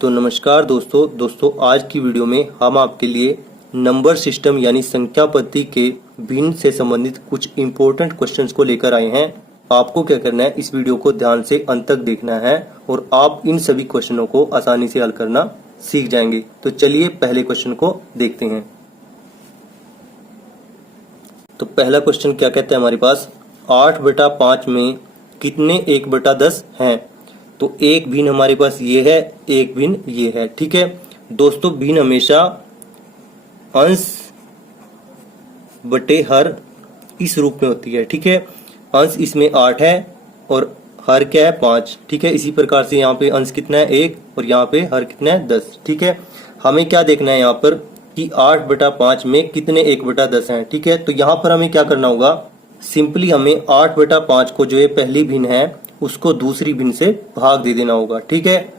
तो नमस्कार दोस्तों आज की वीडियो में हम आपके लिए नंबर सिस्टम यानी संख्या पद्धति के भिन्न से संबंधित कुछ इम्पोर्टेंट क्वेश्चंस को लेकर आए हैं। आपको क्या करना है, इस वीडियो को ध्यान से अंत तक देखना है और आप इन सभी क्वेश्चनों को आसानी से हल करना सीख जाएंगे। तो चलिए पहले क्वेश्चन को देखते हैं। तो पहला क्वेश्चन क्या कहता है हमारे पास, 8/5 में कितने 1/10 हैं। तो एक भिन्न हमारे पास ये है, एक भिन्न ये है। ठीक है दोस्तों, भिन्न हमेशा अंश बटे हर इस रूप में होती है। ठीक है, अंश इसमें 8 है और हर क्या है 5। ठीक है, इसी प्रकार से यहाँ पे अंश कितना है 1 और यहाँ पे हर कितना है 10। ठीक है, हमें क्या देखना है यहाँ पर कि 8/5 में कितने 1/10 हैं। ठीक है, तो यहाँ पर हमें क्या करना होगा, सिंपली हमें 8/5 को जो ये पहली भिन्न है उसको दूसरी भिन्न से भाग दे देना होगा। ठीक है,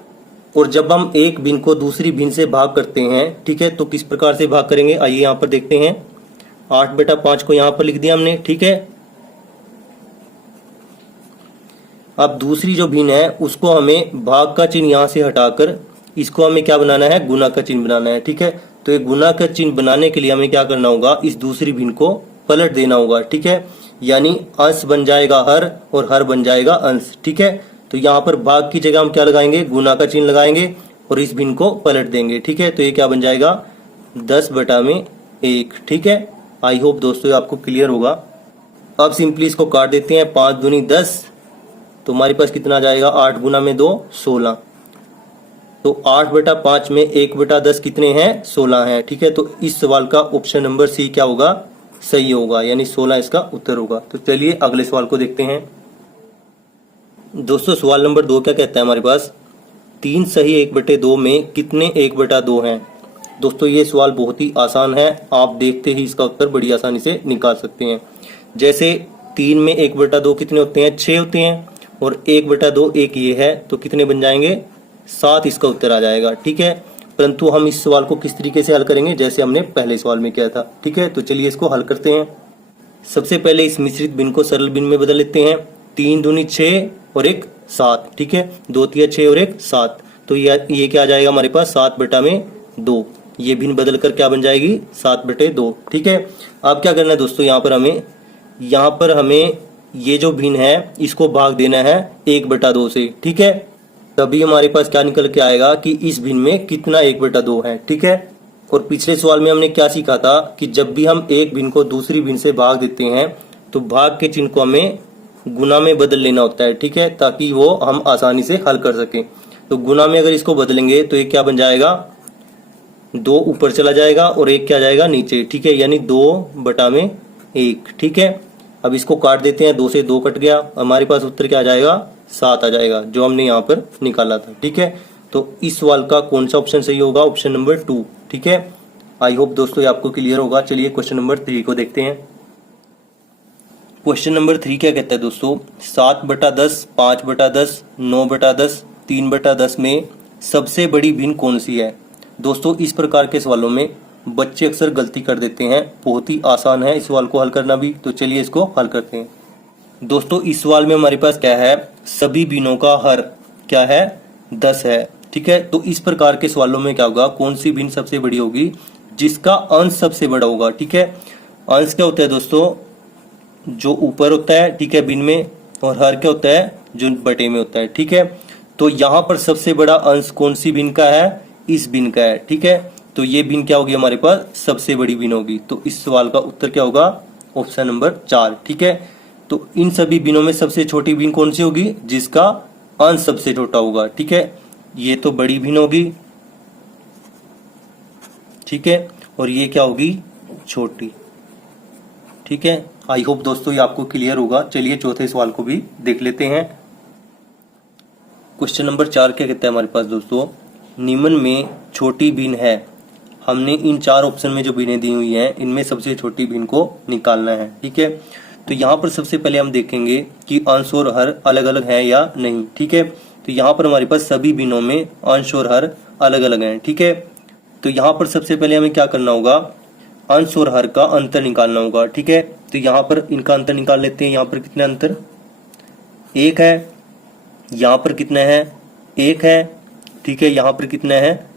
और जब हम एक भिन्न को दूसरी भिन्न से भाग करते हैं, ठीक है, तो किस प्रकार से भाग करेंगे आइए यहाँ पर देखते हैं। 8/5 को यहाँ पर लिख दिया हमने। ठीक है, अब दूसरी जो भिन्न है उसको हमें भाग का चिन्ह यहाँ से हटाकर इसको हमें क्या बनाना है, गुना का चिन्ह बनाना है। ठीक है, तो ये गुना का चिन्ह बनाने के लिए हमें क्या करना होगा, इस दूसरी भिन्न को पलट देना होगा। ठीक है, यानी अंश बन जाएगा हर और हर बन जाएगा अंश। ठीक है, तो यहाँ पर भाग की जगह हम क्या लगाएंगे, गुना का चिन्ह लगाएंगे और इस भिन्न को पलट देंगे। ठीक है, तो ये क्या बन जाएगा 10/1। ठीक है, आई होप दोस्तों आपको क्लियर होगा। अब सिंपली इसको काट देते हैं, 5 दूनी 10, तो हमारे पास कितना आ जाएगा, 8 गुना में 2 16। तो 8/5 में 1/10 कितने हैं, 16 हैं। ठीक है, तो इस सवाल का ऑप्शन नंबर सी क्या होगा, सही होगा, यानी 16 इसका उत्तर होगा। तो चलिए अगले सवाल को देखते हैं। दोस्तों सवाल नंबर 2 क्या कहता है हमारे पास, 3 सही 1/2 में कितने 1/2 हैं। दोस्तों ये सवाल बहुत ही आसान है, आप देखते ही इसका उत्तर बड़ी आसानी से निकाल सकते हैं। जैसे 3 में 1/2 कितने होते हैं, 6 होते हैं, और 1/2 एक ये है, तो कितने बन जाएंगे, 7 इसका उत्तर आ जाएगा। ठीक है, परंतु हम इस सवाल को किस तरीके से हल करेंगे, जैसे हमने पहले सवाल में किया था। ठीक है, तो चलिए इसको हल करते हैं। सबसे पहले इस मिश्रित भिन्न को सरल भिन्न में बदल लेते हैं। 3 दूनी 6 और 1 7। ठीक है, 2 तिया 6 और 1 7, तो ये क्या आ जाएगा हमारे पास 7/2। ये भिन्न बदल कर क्या बन जाएगी, 7/2। ठीक है, अब क्या करना है दोस्तों, यहाँ पर हमें ये जो भिन्न है इसको भाग देना है 1/2 से। ठीक है, तभी हमारे पास क्या निकल के आएगा कि इस भिन्न में कितना 1/2 है। ठीक है, और पिछले सवाल में हमने क्या सीखा था कि जब भी हम एक भिन्न को दूसरी भिन्न से भाग देते हैं तो भाग के चिन्ह को हमें गुना में बदल लेना होता है। ठीक है, ताकि वो हम आसानी से हल कर सकें। तो गुना में अगर इसको बदलेंगे तो ये क्या बन जाएगा, 2 ऊपर चला जाएगा और 1 क्या जाएगा नीचे। ठीक है, यानी 2/1। ठीक है, अब इसको काट देते हैं, 2 से 2 कट गया, हमारे पास उत्तर क्या आ जाएगा, 7 आ जाएगा, जो हमने यहाँ पर निकाला था। ठीक है, तो इस सवाल का कौन सा ऑप्शन सही होगा, ऑप्शन नंबर 2। ठीक है, आई होप दोस्तों ये आपको क्लियर होगा। चलिए क्वेश्चन नंबर 3 को देखते हैं। क्वेश्चन नंबर 3 क्या कहता है दोस्तों, 7/10, 5/10, 9/10, 3/10 में सबसे बड़ी भिन्न कौन सी है। दोस्तों इस प्रकार के सवालों में बच्चे अक्सर गलती कर देते हैं, बहुत ही आसान है इस सवाल को हल करना भी। तो चलिए इसको हल करते हैं। दोस्तों इस सवाल में हमारे पास क्या है, सभी भिन्नों का हर क्या है, 10 है। ठीक है, तो इस प्रकार के सवालों में क्या होगा, कौन सी भिन्न सबसे बड़ी होगी, जिसका अंश सबसे बड़ा होगा। ठीक है, अंश क्या होता है दोस्तों, जो ऊपर होता है, ठीक है, भिन्न में, और हर क्या होता है, जो बटे में होता है। ठीक है, तो यहाँ पर सबसे बड़ा अंश कौन सी भिन्न का है, इस भिन्न का है। ठीक है, तो ये भिन्न क्या होगी, हमारे पास सबसे बड़ी भिन्न होगी। तो इस सवाल का उत्तर क्या होगा, ऑप्शन नंबर 4। ठीक है, तो इन सभी भिन्नों में सबसे छोटी भिन्न कौन सी होगी, जिसका अंश सबसे छोटा होगा। ठीक है, ये तो बड़ी भिन्न होगी। ठीक है, और ये क्या होगी, छोटी। ठीक है, आई होप दोस्तों ये आपको क्लियर होगा। चलिए चौथे सवाल को भी देख लेते हैं। क्वेश्चन नंबर 4 क्या कहता है हमारे पास दोस्तों, निम्न में छोटी भिन्न है। हमने इन 4 ऑप्शन में जो भिन्नें दी हुई हैं इनमें सबसे छोटी भिन्न को निकालना है। ठीक है, तो यहाँ पर सबसे पहले हम देखेंगे कि अंश और हर अलग अलग है या नहीं। ठीक है, तो यहाँ पर हमारे पास सभी भिन्नों में अंश और हर अलग अलग हैं। ठीक है, तो यहाँ पर सबसे पहले हमें क्या करना होगा, अंश और हर का अंतर निकालना होगा। ठीक है, तो यहाँ पर इनका अंतर निकाल लेते हैं। यहाँ पर कितना अंतर, 1 है, यहाँ पर कितना है, 1 है। ठीक है, यहाँ पर कितना है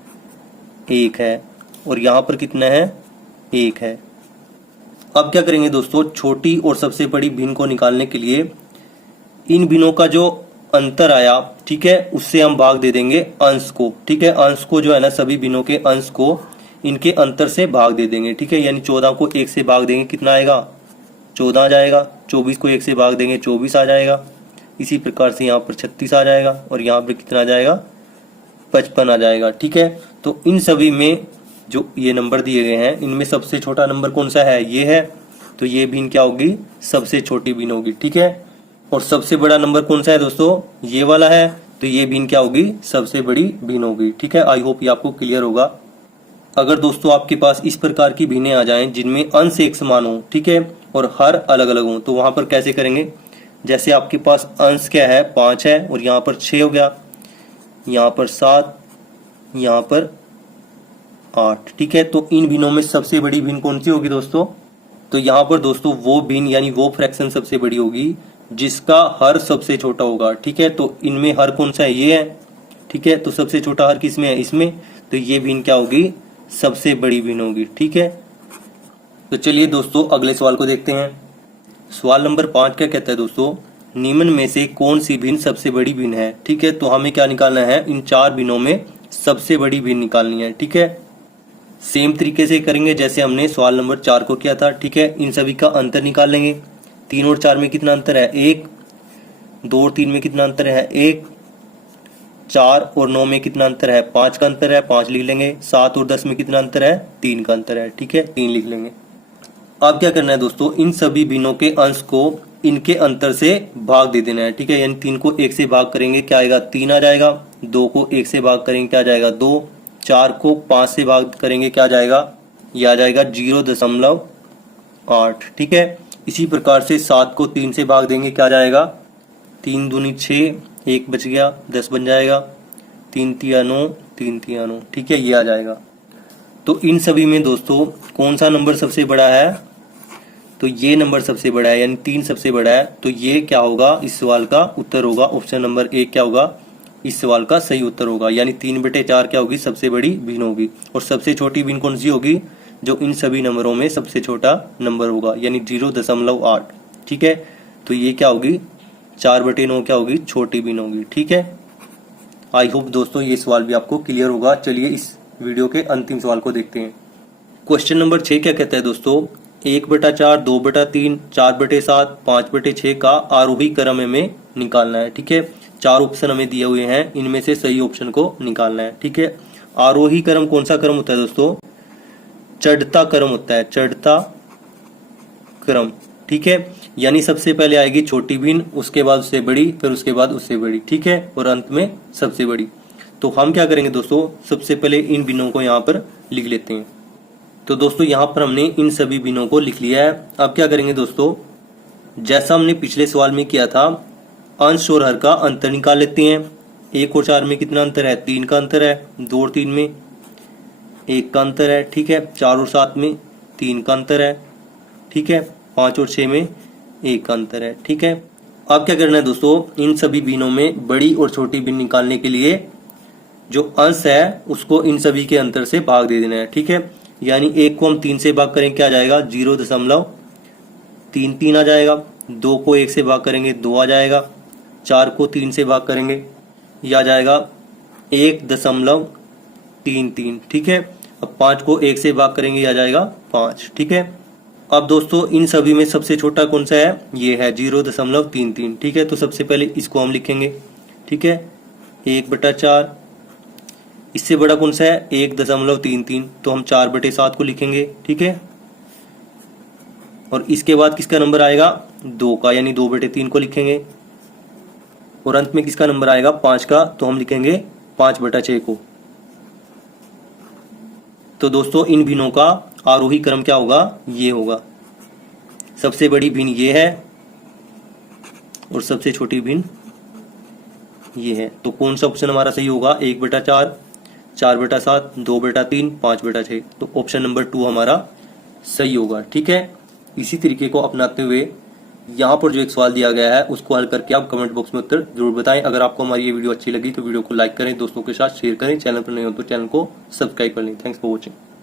1 है और यहाँ पर कितना है 1 है। अब क्या करेंगे दोस्तों, छोटी और सबसे बड़ी भिन्न को निकालने के लिए इन भिन्नों का जो अंतर आया, ठीक है, उससे हम भाग दे देंगे अंश को। ठीक है, अंश को जो है ना, सभी भिन्नों के अंश को इनके अंतर से भाग दे देंगे। ठीक है, यानी 14 को 1 से भाग देंगे, कितना आएगा 14 आ जाएगा। 24 को 1 से भाग देंगे 24 आ जाएगा। इसी प्रकार से यहाँ पर 36 आ जाएगा और यहाँ पर कितना आ जाएगा 55 आ जाएगा। ठीक है, तो इन सभी में जो ये नंबर दिए गए हैं, इनमें सबसे छोटा नंबर कौन सा है, ये है, तो ये भिन्न क्या होगी, सबसे छोटी भिन्न होगी। ठीक है, और सबसे बड़ा नंबर कौन सा है दोस्तों, ये वाला है, तो ये भिन्न क्या होगी, सबसे बड़ी भिन्न होगी। ठीक है, आई होप ये आपको क्लियर होगा। अगर दोस्तों आपके पास इस प्रकार की भिन्नें आ जाएं जिनमें अंश एक समान हो, ठीक है, और हर अलग अलग हो, तो वहां पर कैसे करेंगे, जैसे आपके पास अंश क्या है 5 है और यहाँ पर 6 हो गया, यहाँ पर 7, यहाँ पर 8। ठीक है, तो इन भिन्नों में सबसे बड़ी भिन्न कौन सी होगी दोस्तों, तो यहाँ पर दोस्तों वो भिन्न यानी वो फ्रैक्शन सबसे बड़ी होगी जिसका हर सबसे छोटा होगा। ठीक है, तो इनमें हर कौन सा है, ये है। ठीक है, तो सबसे छोटा हर किसमें है, इसमें, तो ये भिन्न क्या होगी, सबसे बड़ी भिन्न होगी। ठीक है, तो चलिए दोस्तों अगले सवाल को देखते हैं। सवाल नंबर 5 क्या कहता है दोस्तों, निम्न में से कौन सी भिन्न सबसे बड़ी भिन्न है। ठीक है, तो हमें क्या निकालना है, इन 4 भिन्नों में सबसे बड़ी भिन्न निकालनी है। ठीक है, सेम तरीके से करेंगे जैसे हमने सवाल नंबर 4 को किया था। ठीक है, इन सभी का अंतर निकाल लेंगे। 3 और 4 में कितना अंतर है, 1। 2 और 3 में कितना अंतर है, 1। 4 और 9 में कितना अंतर है, 5 का अंतर है, 5 लिख लेंगे। 7 और 10 में कितना अंतर है, 3 का अंतर है। ठीक है, 3 लिख लेंगे। अब क्या करना है दोस्तों, इन सभी भिन्नों के अंश को इनके अंतर से भाग दे देना है। ठीक है, यानी 3 को 1 से भाग करेंगे क्या आएगा, 3 आ जाएगा। 2 को 1 से भाग करेंगे क्या आ जाएगा, 2। 4 को 5 से भाग करेंगे क्या आ जाएगा, यह आ जाएगा 0.8। ठीक है, इसी प्रकार से 7 को 3 से भाग देंगे क्या आ जाएगा, 3 दूनी 6, 1 बच गया, 10 बन जाएगा। 3 तिया 9, 3 तिया 9। ठीक है, ये आ जाएगा। तो इन सभी में दोस्तों कौन सा नंबर सबसे बड़ा है, तो ये नंबर सबसे बड़ा है, यानी 3 सबसे बड़ा है। तो ये क्या होगा, इस सवाल का उत्तर होगा ऑप्शन नंबर 1 क्या होगा, इस सवाल का सही उत्तर होगा। यानी 3/4 क्या होगी, सबसे बड़ी भिन्न होगी। और सबसे छोटी भिन्न कौन सी होगी, जो इन सभी नंबरों में सबसे छोटा नंबर होगा, यानी 0.8। ठीक है, तो ये क्या होगी, 4/9 क्या होगी, छोटी भिन्न होगी। ठीक है, आई होप दोस्तों ये सवाल भी आपको क्लियर होगा। चलिए इस वीडियो के अंतिम सवाल को देखते हैं। क्वेश्चन नंबर 6 क्या कहता है दोस्तों, 1/4, 2/3, 4/7, 5/6 का आरोही क्रम हमें निकालना है। ठीक है, 4 ऑप्शन हमें दिए हुए हैं, इनमें से सही ऑप्शन को निकालना है। ठीक है, आरोही क्रम कौन सा क्रम होता है दोस्तों, चढ़ता क्रम होता है, चढ़ता क्रम। ठीक है, यानी सबसे पहले आएगी छोटी भिन्न, उसके बाद उससे बड़ी, फिर उसके बाद उससे बड़ी। ठीक है, और अंत में सबसे बड़ी। तो हम क्या करेंगे दोस्तों, सबसे पहले इन भिन्नों को यहाँ पर लिख लेते हैं। तो दोस्तों यहाँ पर हमने इन सभी भिन्नों को लिख लिया है। अब क्या करेंगे दोस्तों, जैसा हमने पिछले सवाल में किया था, अंश और हर का अंतर निकाल लेते हैं। 1 और 4 में कितना अंतर है, 3 का अंतर है। 2 और 3 में 1 का अंतर है। ठीक है, 4 और 7 में 3 का अंतर है। ठीक है, 5 और 6 में 1 का अंतर है। ठीक है, अब क्या करना है दोस्तों, इन सभी भिन्नों में बड़ी और छोटी भिन्न निकालने के लिए जो अंश है उसको इन सभी के अंतर से भाग दे देना है। ठीक है, यानी 1 को हम 3 से भाग करेंगे क्या आ जाएगा, 0.33 आ जाएगा। 2 को 1 से भाग करेंगे 2 आ जाएगा। 4 को 3 से भाग करेंगे यह आ जाएगा 1.33। ठीक है, अब 5 को 1 से भाग करेंगे यह आ जाएगा 5। ठीक है, अब दोस्तों इन सभी में सबसे छोटा कौन सा है, ये है 0.33। ठीक है, तो सबसे पहले इसको हम लिखेंगे। ठीक है, 1/4। इससे बड़ा कौन सा है, 1.33, तो हम 4/7 को लिखेंगे। ठीक है, और इसके बाद किसका नंबर आएगा, 2 का, यानी 2/3 को लिखेंगे। और अंत में किसका नंबर आएगा, 5 का, तो हम लिखेंगे 5/6 को। तो दोस्तों इन भिन्नों का आरोही क्रम क्या होगा, ये होगा। सबसे बड़ी भिन्न ये है और सबसे छोटी भिन्न ये है। तो कौन सा ऑप्शन हमारा सही होगा, 1/4, 4/7, 2/3, 5/6। तो ऑप्शन नंबर 2 हमारा सही होगा। ठीक है, इसी तरीके को अपनाते हुए यहाँ पर जो एक सवाल दिया गया है उसको हल करके आप कमेंट बॉक्स में उत्तर जरूर बताएं। अगर आपको हमारी ये वीडियो अच्छी लगी तो वीडियो को लाइक करें, दोस्तों के साथ शेयर करें, चैनल पर नहीं हो तो चैनल को सब्सक्राइब कर लें। Thanks for watching.